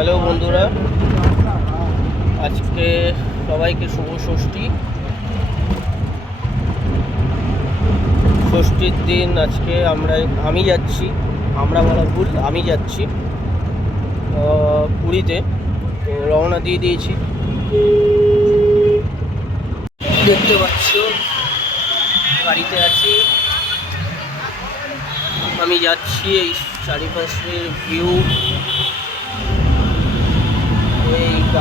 Hello বন্ধুরা। আজকে সবাইকে শুভ ষষ্ঠী। ষষ্ঠীর দিন আজকে আমরা আমি যাচ্ছি, আমরা বলা ভুল, আমি যাচ্ছি পুরীতে। তো রওনা দিয়ে দিয়েছি। দেখতে পাচ্ছ গাড়িতে আছি। আমি যাচ্ছি এই চারিপাশের ভিউ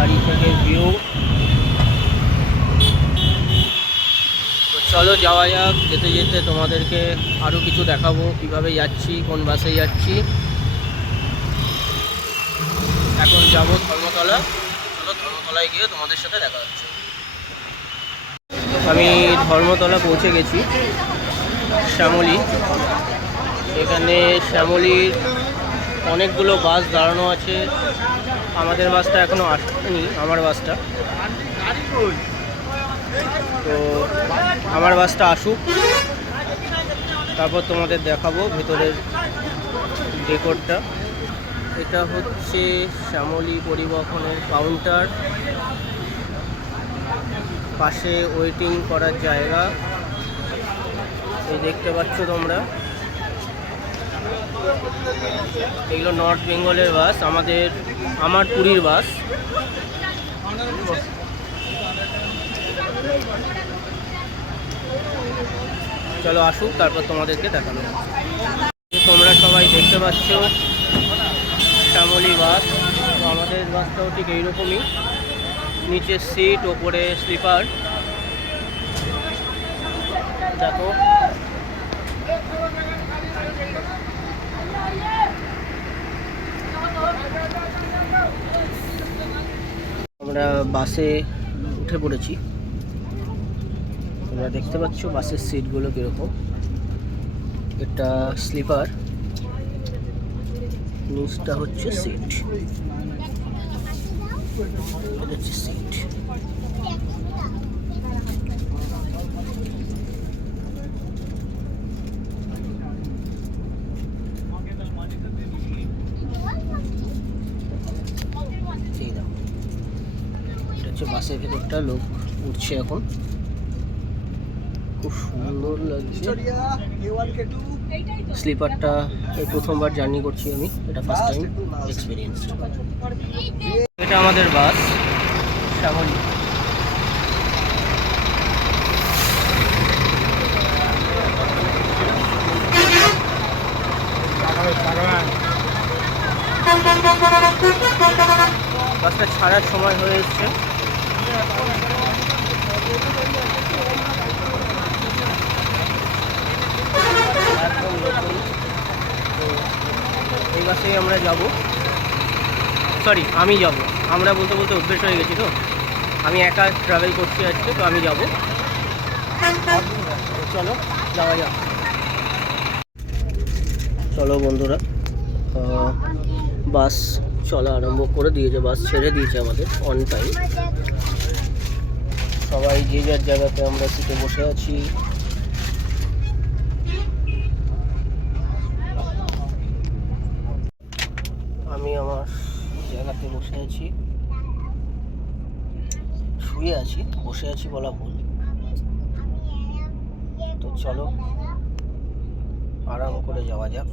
গাড়ি থেকে ভিউ চলো যাওয়া যাক, যেতে যেতে তোমাদেরকে আরও কিছু দেখাবো, কীভাবে যাচ্ছি, কোন বাসে যাচ্ছি। এখন যাব ধর্মতলা। চলো ধর্মতলায় গিয়ে তোমাদের সাথে দেখা হচ্ছে। আমি ধর্মতলা পৌঁছে গেছি, শ্যামলী। এখানে শ্যামলীর অনেকগুলো বাস দাঁড়ানো আছে। আমাদের বাসটা এখনও আসেনি, আমার বাসটা। তো আমার বাসটা আসুক, তারপর তোমাদের দেখাবো ভেতরের ডেকোরটা। এটা হচ্ছে শ্যামলী পরিবহনের কাউন্টার। পাশে ওয়েটিং করার জায়গা। এই দেখতে পাচ্ছ তোমরা। এগুলো নর্থ বেঙ্গলের বাস, আমাদের আমার পুরীর বাস। চলো আসুক, তারপর তোমাদেরকে দেখানো তোমরা সবাই দেখতে পাচ্ছ শ্যামলি বাস। আমাদের বাসটাও ঠিক এইরকমই। নিচে সিট ওপরে স্লিপার দেখো। আমরা বাসে উঠে পড়েছি। তোমরা দেখতে পাচ্ছ বাসের সিটগুলো কীরকম। এটা স্লিপার। নিচটা হচ্ছে সিট। হচ্ছে সিট। হচ্ছে বাসের ভেতরটা, লোক উঠছে এখন। খুব সুন্দর লাগছে। স্লিপারটা, এই প্রথমবার জার্নি করছি আমি, এটা ফার্স্ট টাইম এক্সপিরিয়েন্স এটা আমাদের বাস, শ্যামলী। বাসটা ছাড়ার সময় হয়ে এসছে। এই বাসেই আমরা যাব। সরি আমি যাব। আমরা বলতে বলতে অভ্যেস হয়ে গেছি তো। আমি একা ট্রাভেল করছি আজকে, তো আমি যাব। চলো, যাওয়া যাক। চলো বন্ধুরা বাস চলা আরম্ভ করে দিয়েছে বাস ছেড়ে দিয়েছে আমাদের অন টাইম সবাই যে যার জায়গাতে আমরা সিটে বসে আছি। আমি আমার জায়গাতে বসে আছি। শুয়ে আছি, বসে আছি বলা ভুল। তো চলো, আরাম করে যাওয়া যাক।